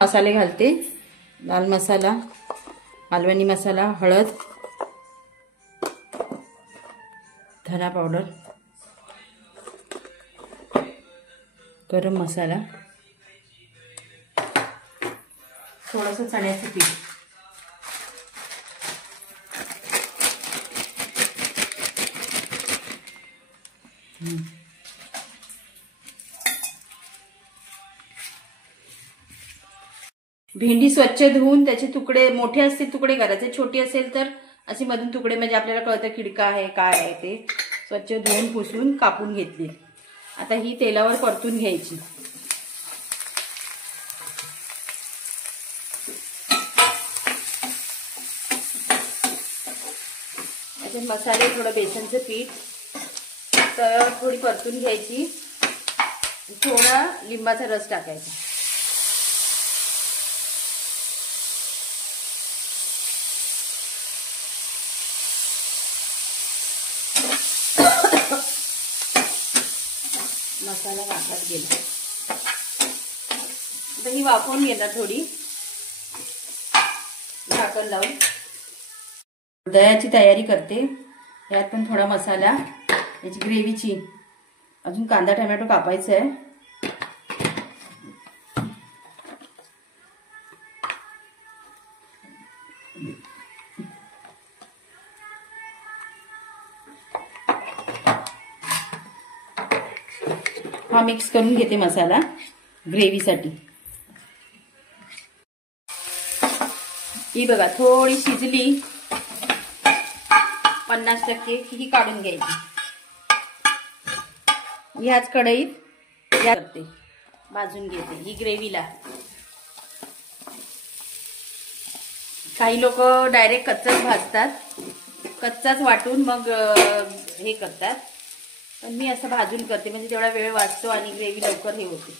मसाले घालते। लाल मसाला, मालवणी मसाला, हळद, धना पावडर, गरम मसाला, थोडंसं चण्याचं पीठ, भेंडी स्वच्छ धुवून त्याचे तुकडे, मोठे असतील तुकडे करायचे, छोटी असेल तर अशी मधून तुकडे, म्हणजे आपल्याला कळतं किडका आहे काय आहे ते। स्वच्छ धुवून पुसून कापून घेतली। आता ही तेलावर परतून घ्यायची। याचे मसाले, थोडं बेसनचं पीठ, तव्यावर थोडी परतून घ्यायची, थोडा लिंबाचा रस टाकायचा। मसाला वाफत गेला, आता ही वाफवून घेणार थोडी झाकण लावून। दह्याची तयारी करते। यात पण थोडा मसाला, याची ग्रेव्हीची, अजून कांदा टोमॅटो कापायचा आहे। हा मिक्स करून घेते मसाला ग्रेव्हीसाठी। ही बघा थोडी शिजली 50% ही काढून घ्यायची। ह्याच कढईत करते, भाजून घेते ही ग्रेव्हीला। काही लोक डायरेक्ट कच्चाच भाजतात, कच्चाच वाटून मग हे करतात, पण मी असं भाजून करते, म्हणजे तेवढा वेळ वाचतो आणि ग्रेव्ही लवकर हे होते।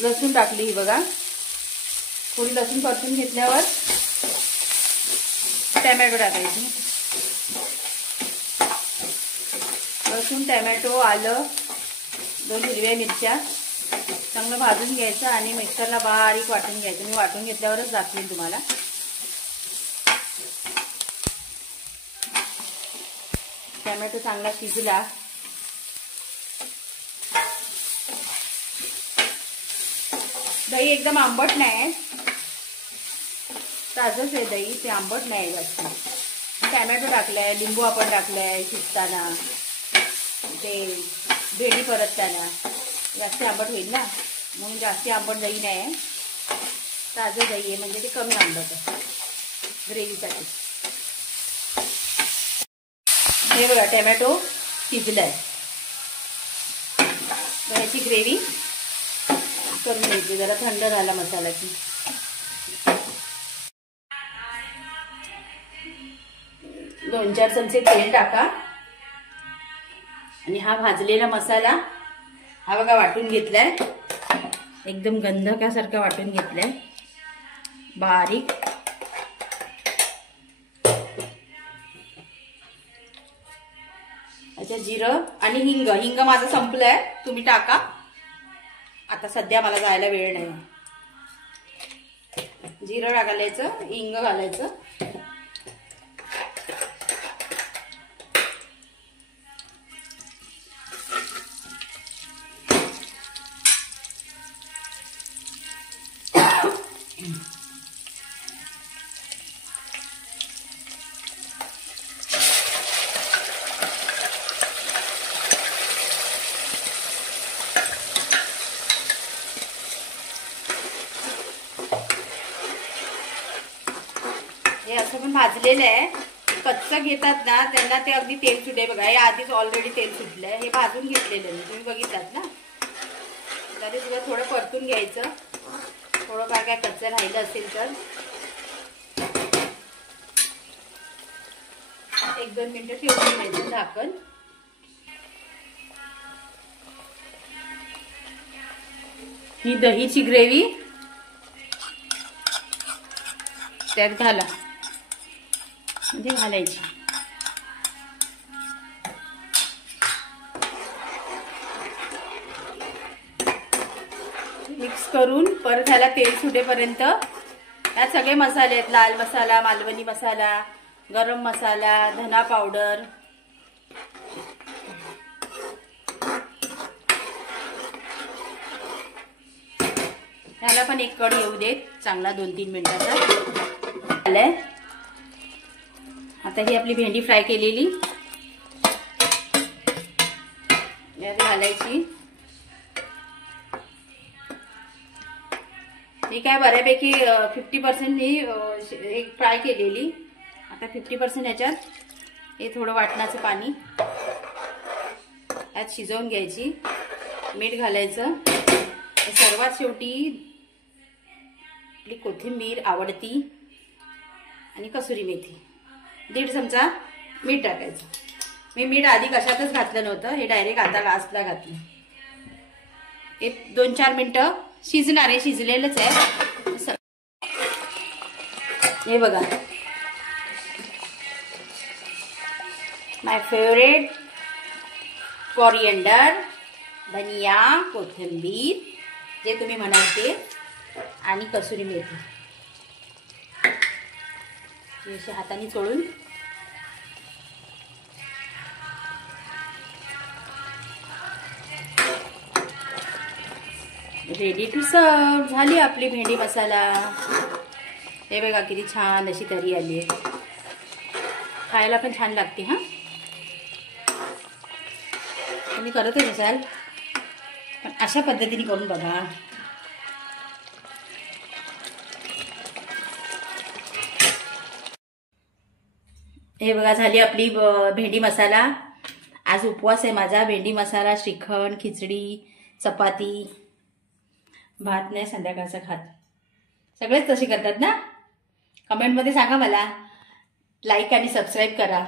लसूण टाकली, ही बघा थोडी लसूण परतून घेतल्यावर टोमॅटो टाकायची। लसूण, टोमॅटो, आलं, 2 हिरव्या मिरच्या चांगलं भाजून घ्यायचं आणि मिक्सरला बारीक वाटून घ्यायचं। मी वाटून घेतल्यावरच दाखवेन तुम्हाला। टोमॅटो चांगला शिजला, दही एकदम आंबट नाही, ताजंच आहे दही, ते आंबट नाही जास्त। टोमॅटो टाकलाय, लिंबू आपण टाकलाय शिजताना, ते भेंडी परतताना जास्त आंबट होईल ना, म्हणून जास्त आंबट दही नाही आहे, ताजं दही आहे, म्हणजे ते कमी आंबट आहे ग्रेव्हीसाठी। हे बघा टोमॅटो शिजलाय, ह्याची ग्रेव्ही करून घ्यायची, जरा थंड झाला मसाला की। दोन 4 चमचे तेल टाका आणि हा भाजलेला मसाला हा बघा वाटून घेतलाय, एकदम गंधकासारखा वाटून घेतलाय बारीक। अच्छा, जिरं आणि हिंग, हिंग माझं संपलंय, तुम्ही टाका, आता सध्या मला जायला वेळ नाही। जिरं घालायचं, हिंग घालायचं, हे असं पण भाजलेलं आहे। कच्चं घेतात ना त्यांना ते अगदी तेल सुटे, बघा हे आधीच ऑलरेडी तेल सुटलंय, हे भाजून घेतलेलं आहे, तुम्ही बघितलात ना। तरी सुद्धा थोडं परतून घ्यायचं, थोडं काय कच्चं राहिलं असेल तर 1-2 मिनिटं ठेवून घ्यायचं झाकण। ही दहीची ग्रेव्ही त्यात घाला, मध्ये घालायची. मिक्स करून परत ह्याला तेल सुटेपर्यंत यात सगळे मसाले आहेत. लाल मसाला, मालवणी मसाला, गरम मसाला, धना पावडर, ह्याला पण एक कड येऊ देत चांगला 2-3 मिनिटाचा. झालंय. आता ही आपली भेंडी फ्राय केलेली यात घालायची. ठीक आहे, बऱ्यापैकी 50% ही एक फ्राय केलेली. आता 50% याच्यात हे थोडं वाटणाचं पाणी यात शिजवून घ्यायची. मीठ घालायचं. सर्वात शेवटी आपली कोथिंबीर आवडती आणि कसुरी मेथी 1.5 चमचा मीठ टाकायचं. मी मीठ आधी कशातच घातलं नव्हतं, हे डायरेक्ट आता लास्टला घातलं. हे 2-4 मिनिटं शिजणार आहे, शिजलेलंच आहे. हे बघा, माय फेवरेट कोरिएंडर, धनिया, कोथिंबीर जे तुम्ही म्हणाल ते, आणि कसुरी मेथी अशी हाताने चोळून रेडी टू सर्व. झाली आपली भेंडी मसाला. हे बघा किती छान अशी तरी आली आहे. खायला पण छान लागते. हा, तुम्ही करतच असाल पण अशा पद्धतीने करून बघा. हे बघा झाली आपली भेंडी मसाला. आज उपवास आहे माझा. भेंडी मसाला, श्रीखंड, खिचडी, चपाती, भात नाही संध्याकाळचा खात. सगळेच तसे करतात ना? कमेंटमध्ये सांगा मला. लाईक आणि सबस्क्राईब करा.